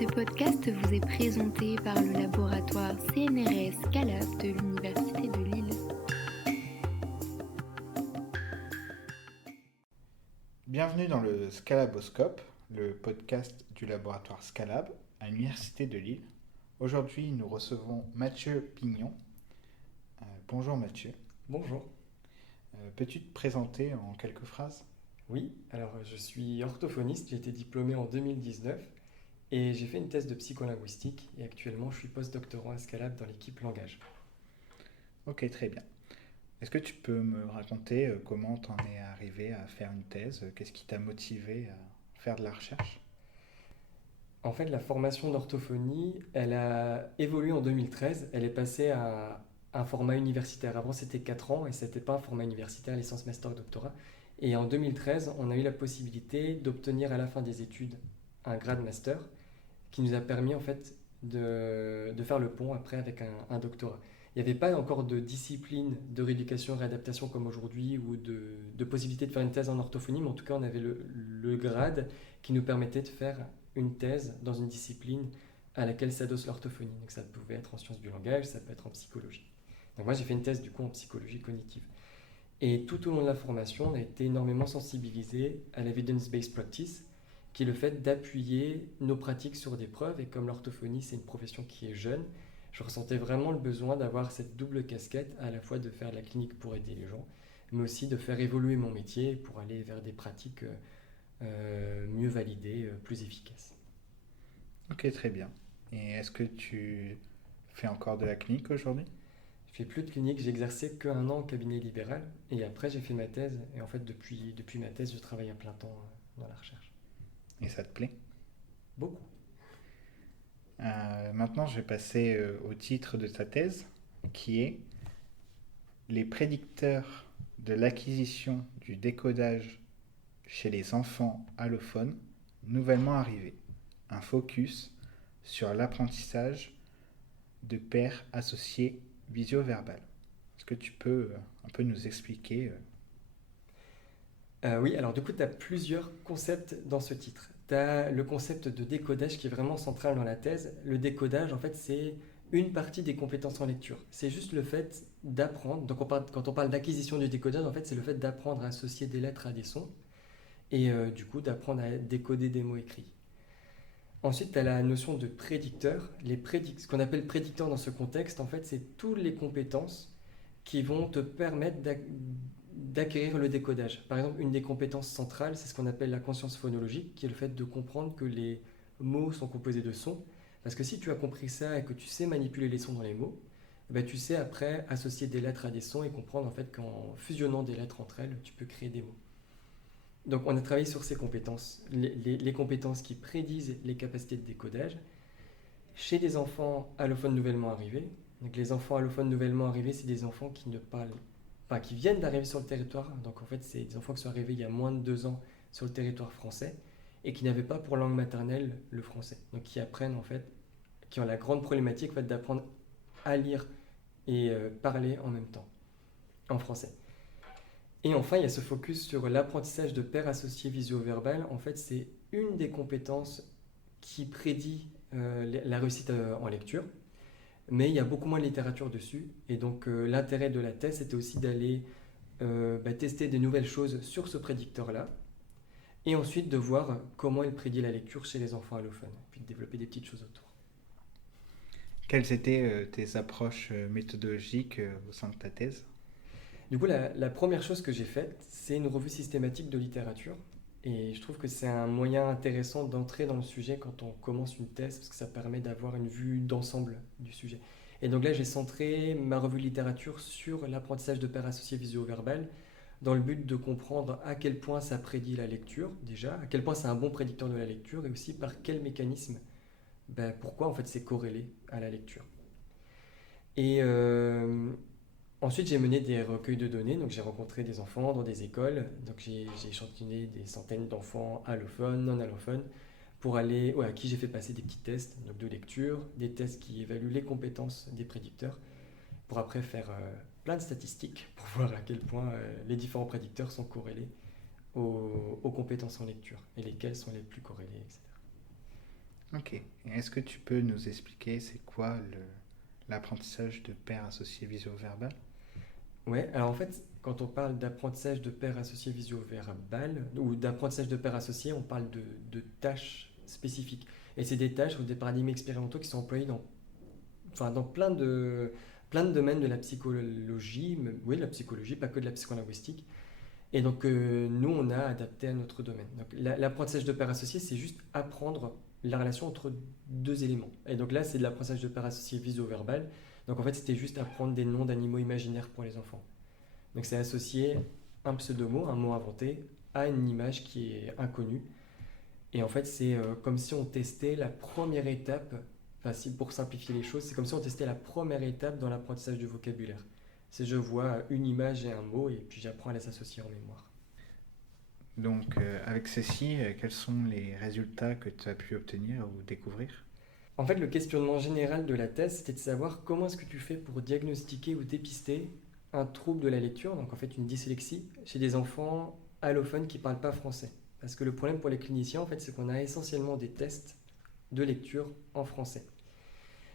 Ce podcast vous est présenté par le laboratoire CNRS Scalab de l'Université de Lille. Bienvenue dans le Scalaboscope, le podcast du laboratoire Scalab à l'Université de Lille. Aujourd'hui, nous recevons Mathieu Pignon. Bonjour Mathieu. Bonjour. Peux-tu te présenter en quelques phrases ? Oui, alors je suis orthophoniste, j'ai été diplômé en 2019 et j'ai fait une thèse de psycholinguistique et actuellement je suis post-doctorant à Scalab dans l'équipe langage. Ok, très bien. Est-ce que tu peux me raconter comment tu en es arrivé à faire une thèse ? Qu'est-ce qui t'a motivé à faire de la recherche ? En fait, la formation d'orthophonie, elle a évolué en 2013, elle est passée à un format universitaire. Avant c'était 4 ans et ce n'était pas un format universitaire, licence, master, doctorat. Et en 2013, on a eu la possibilité d'obtenir à la fin des études un grade master qui nous a permis en fait de faire le pont après avec un doctorat. Il n'y avait pas encore de discipline de rééducation et réadaptation comme aujourd'hui ou de possibilité de faire une thèse en orthophonie, mais en tout cas on avait le grade qui nous permettait de faire une thèse dans une discipline à laquelle s'adosse l'orthophonie. Donc ça pouvait être en sciences du langage, ça peut être en psychologie. Donc moi j'ai fait une thèse du coup en psychologie cognitive. Et tout au long de la formation, on a été énormément sensibilisé à l'evidence-based practice, qui est le fait d'appuyer nos pratiques sur des preuves. Et comme l'orthophonie, c'est une profession qui est jeune, je ressentais vraiment le besoin d'avoir cette double casquette, à la fois de faire de la clinique pour aider les gens, mais aussi de faire évoluer mon métier pour aller vers des pratiques mieux validées, plus efficaces. Ok, très bien. Et est-ce que tu fais encore de la clinique aujourd'hui ? Je fais plus de clinique, j'ai exercé qu'un an en cabinet libéral et après j'ai fait ma thèse. Et en fait, depuis ma thèse, je travaille à plein temps dans la recherche. Et ça te plaît ? Beaucoup. Maintenant, je vais passer au titre de ta thèse, qui est les prédicteurs de l'acquisition du décodage chez les enfants allophones nouvellement arrivés. Un focus sur l'apprentissage de paires associées visio-verbales. Est-ce que tu peux un peu nous expliquer Oui, alors du coup, tu as plusieurs concepts dans ce titre. Tu as le concept de décodage qui est vraiment central dans la thèse. Le décodage, en fait, c'est une partie des compétences en lecture. C'est juste le fait d'apprendre. Donc, quand on parle d'acquisition du décodage, en fait, c'est le fait d'apprendre à associer des lettres à des sons et du coup, d'apprendre à décoder des mots écrits. Ensuite, tu as la notion de prédicteur. Ce qu'on appelle prédicteur dans ce contexte, en fait, c'est toutes les compétences qui vont te permettre d'acquérir le décodage. Par exemple, une des compétences centrales, c'est ce qu'on appelle la conscience phonologique, qui est le fait de comprendre que les mots sont composés de sons. Parce que si tu as compris ça et que tu sais manipuler les sons dans les mots, eh ben, tu sais après associer des lettres à des sons et comprendre en fait qu'en fusionnant des lettres entre elles, tu peux créer des mots. Donc on a travaillé sur ces compétences, les compétences qui prédisent les capacités de décodage chez des enfants allophones nouvellement arrivés. Donc les enfants allophones nouvellement arrivés, c'est des enfants qui ne parlent pas, qui viennent d'arriver sur le territoire. Donc en fait, c'est des enfants qui sont arrivés il y a moins de 2 ans sur le territoire français et qui n'avaient pas pour langue maternelle le français. Donc qui apprennent en fait, qui ont la grande problématique en fait, d'apprendre à lire et parler en même temps en français. Et enfin, il y a ce focus sur l'apprentissage de paires associées visio-verbales. En fait, c'est une des compétences qui prédit la réussite en lecture. Mais il y a beaucoup moins de littérature dessus. Et donc, l'intérêt de la thèse, c'était aussi d'aller tester des nouvelles choses sur ce prédicteur-là. Et ensuite, de voir comment il prédit la lecture chez les enfants allophones. Puis de développer des petites choses autour. quelles étaient tes approches méthodologiques au sein de ta thèse ? Du coup, la première chose que j'ai faite, c'est une revue systématique de littérature. Et je trouve que c'est un moyen intéressant d'entrer dans le sujet quand on commence une thèse, parce que ça permet d'avoir une vue d'ensemble du sujet. Et donc là, j'ai centré ma revue de littérature sur l'apprentissage de paires associées visio-verbales, dans le but de comprendre à quel point ça prédit la lecture, déjà, à quel point c'est un bon prédicteur de la lecture, et aussi par quel mécanisme, pourquoi en fait c'est corrélé à la lecture. Et ensuite, j'ai mené des recueils de données, donc j'ai rencontré des enfants dans des écoles, donc j'ai échantillonné des centaines d'enfants allophones, non allophones, à qui j'ai fait passer des petits tests donc de lecture, des tests qui évaluent les compétences des prédicteurs, pour après faire plein de statistiques pour voir à quel point les différents prédicteurs sont corrélés aux compétences en lecture et lesquelles sont les plus corrélées, etc. Ok. Et est-ce que tu peux nous expliquer c'est quoi l'apprentissage de paires associées visio-verbales? Ouais, alors en fait, quand on parle d'apprentissage de paires associées visio-verbales ou d'apprentissage de paires associées, on parle de tâches spécifiques. Et c'est des tâches ou des paradigmes expérimentaux qui sont employés dans plein de domaines de la psychologie, oui, de la psychologie, pas que de la psycholinguistique. Et donc, nous, on a adapté à notre domaine. Donc, l'apprentissage de paires associées, c'est juste apprendre la relation entre deux éléments. Et donc là, c'est de l'apprentissage de paires associées visio-verbales. Donc, en fait, c'était juste apprendre des noms d'animaux imaginaires pour les enfants. Donc, c'est associer un pseudomot, un mot inventé, à une image qui est inconnue. Et en fait, c'est comme si on testait la première étape, enfin, pour simplifier les choses, c'est comme si on testait la première étape dans l'apprentissage du vocabulaire. C'est je vois une image et un mot et puis j'apprends à les associer en mémoire. Donc, avec ceci, quels sont les résultats que tu as pu obtenir ou découvrir? En fait, le questionnement général de la thèse, c'était de savoir comment est-ce que tu fais pour diagnostiquer ou dépister un trouble de la lecture, donc en fait une dyslexie, chez des enfants allophones qui ne parlent pas français. Parce que le problème pour les cliniciens, en fait, c'est qu'on a essentiellement des tests de lecture en français.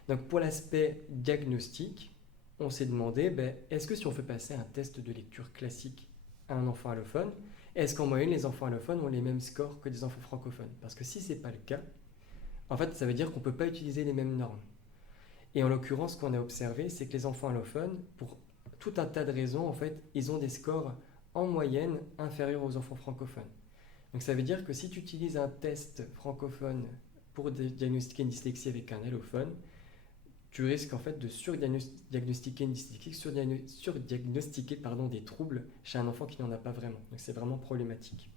Donc pour l'aspect diagnostic, on s'est demandé, est-ce que si on fait passer un test de lecture classique à un enfant allophone, est-ce qu'en moyenne les enfants allophones ont les mêmes scores que des enfants francophones? Parce que si ce n'est pas le cas, en fait ça veut dire qu'on ne peut pas utiliser les mêmes normes. Et en l'occurrence, ce qu'on a observé, c'est que les enfants allophones, pour tout un tas de raisons, en fait, ils ont des scores en moyenne inférieurs aux enfants francophones. Donc ça veut dire que si tu utilises un test francophone pour diagnostiquer une dyslexie avec un allophone, tu risques en fait de surdiagnostiquer une dyslexie, surdiagnostiquer des troubles chez un enfant qui n'en a pas vraiment. Donc c'est vraiment problématique.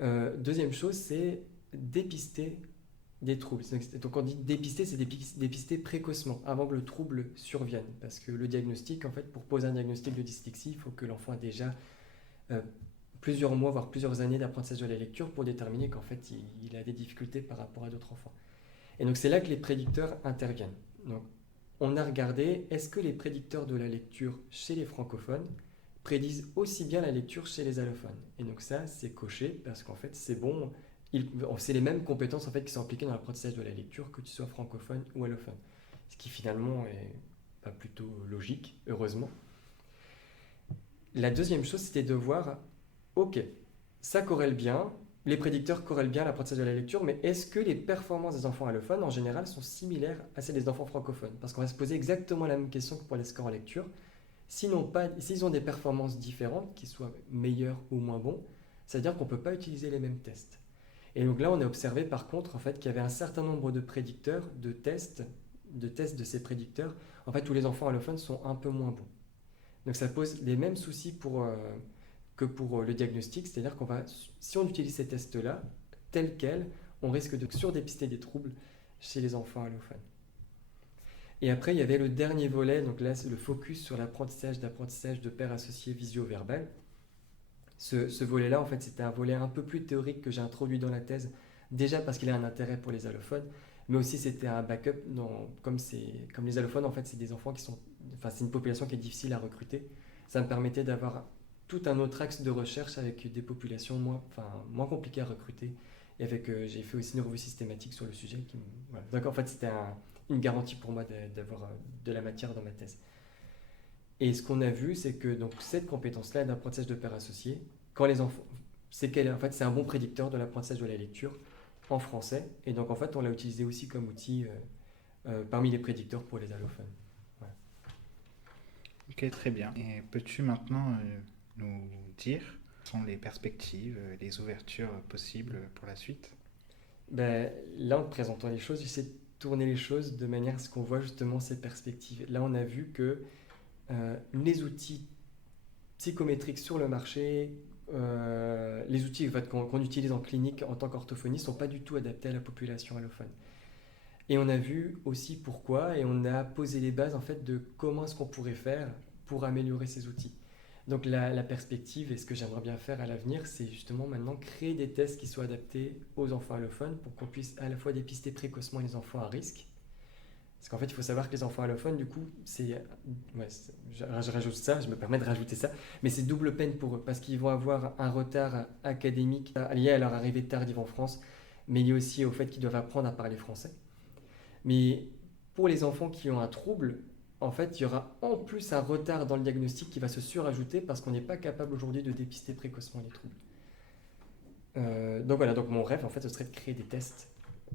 Deuxième chose, c'est dépister des troubles. Donc on dit dépister, c'est dépister précocement, avant que le trouble survienne. Parce que le diagnostic, en fait, pour poser un diagnostic de dyslexie, il faut que l'enfant ait déjà plusieurs mois, voire plusieurs années d'apprentissage de la lecture pour déterminer qu'en fait, il a des difficultés par rapport à d'autres enfants. Et donc c'est là que les prédicteurs interviennent. Donc on a regardé, est-ce que les prédicteurs de la lecture chez les francophones prédisent aussi bien la lecture chez les allophones? Et donc ça, c'est coché parce qu'en fait, c'est bon, c'est les mêmes compétences en fait, qui sont impliquées dans l'apprentissage de la lecture, que tu sois francophone ou allophone. Ce qui finalement est plutôt logique, heureusement. La deuxième chose, c'était de voir, ok, ça corrèle bien, les prédicteurs corrèlent bien l'apprentissage de la lecture, mais est-ce que les performances des enfants allophones, en général, sont similaires à celles des enfants francophones? Parce qu'on va se poser exactement la même question que pour les scores en lecture. S'ils ont des performances différentes, qu'ils soient meilleurs ou moins bons, ça veut dire qu'on ne peut pas utiliser les mêmes tests. Et donc là, on a observé par contre en fait, qu'il y avait un certain nombre de prédicteurs, de tests de ces prédicteurs, en fait, où les enfants allophones sont un peu moins bons. Donc ça pose les mêmes soucis que pour le diagnostic, c'est-à-dire si on utilise ces tests-là, tels quels, on risque de surdépister des troubles chez les enfants allophones. Et après, il y avait le dernier volet, donc là, c'est le focus sur l'apprentissage de paires associées visio-verbales. Ce volet-là, en fait, c'était un volet un peu plus théorique que j'ai introduit dans la thèse, déjà parce qu'il a un intérêt pour les allophones, mais aussi c'était un backup, comme les allophones, en fait, c'est des enfants c'est une population qui est difficile à recruter. Ça me permettait d'avoir tout un autre axe de recherche avec des populations moins compliquées à recruter. Et j'ai fait aussi une revue systématique sur le sujet. Voilà. Donc en fait, c'était une garantie pour moi d'avoir de la matière dans ma thèse. Et ce qu'on a vu, c'est que donc, cette compétence-là d'apprentissage de paires associées, quand les enfants, c'est un bon prédicteur de l'apprentissage de la lecture en français. Et donc en fait, on l'a utilisé aussi comme outil parmi les prédicteurs pour les allophones. Voilà. Ok, très bien. Et peux-tu maintenant nous dire quelles sont les perspectives, les ouvertures possibles pour la suite? Là, en te présentant les choses, j'essaie de tourner les choses de manière à ce qu'on voit justement ces perspectives. Là, on a vu que les outils psychométriques sur le marché, les outils qu'on utilise en clinique en tant qu'orthophoniste ne sont pas du tout adaptés à la population allophone. Et on a vu aussi pourquoi, et on a posé les bases en fait, de comment est-ce qu'on pourrait faire pour améliorer ces outils. Donc la perspective, et ce que j'aimerais bien faire à l'avenir, c'est justement maintenant créer des tests qui soient adaptés aux enfants allophones pour qu'on puisse à la fois dépister précocement les enfants à risque. Parce qu'en fait, il faut savoir que les enfants allophones, du coup, je rajoute ça, je me permets de rajouter ça, mais c'est double peine pour eux, parce qu'ils vont avoir un retard académique lié à leur arrivée tardive en France, mais lié aussi au fait qu'ils doivent apprendre à parler français. Mais pour les enfants qui ont un trouble, en fait, il y aura en plus un retard dans le diagnostic qui va se surajouter parce qu'on n'est pas capable aujourd'hui de dépister précocement les troubles. Donc voilà, donc mon rêve, en fait, ce serait de créer des tests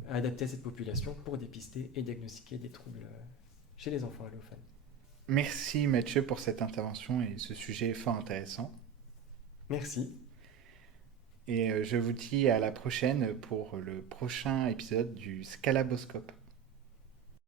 adaptés à cette population pour dépister et diagnostiquer des troubles chez les enfants allophones. Merci Mathieu pour cette intervention et ce sujet fort intéressant. Merci. Et je vous dis à la prochaine pour le prochain épisode du Scalaboscope.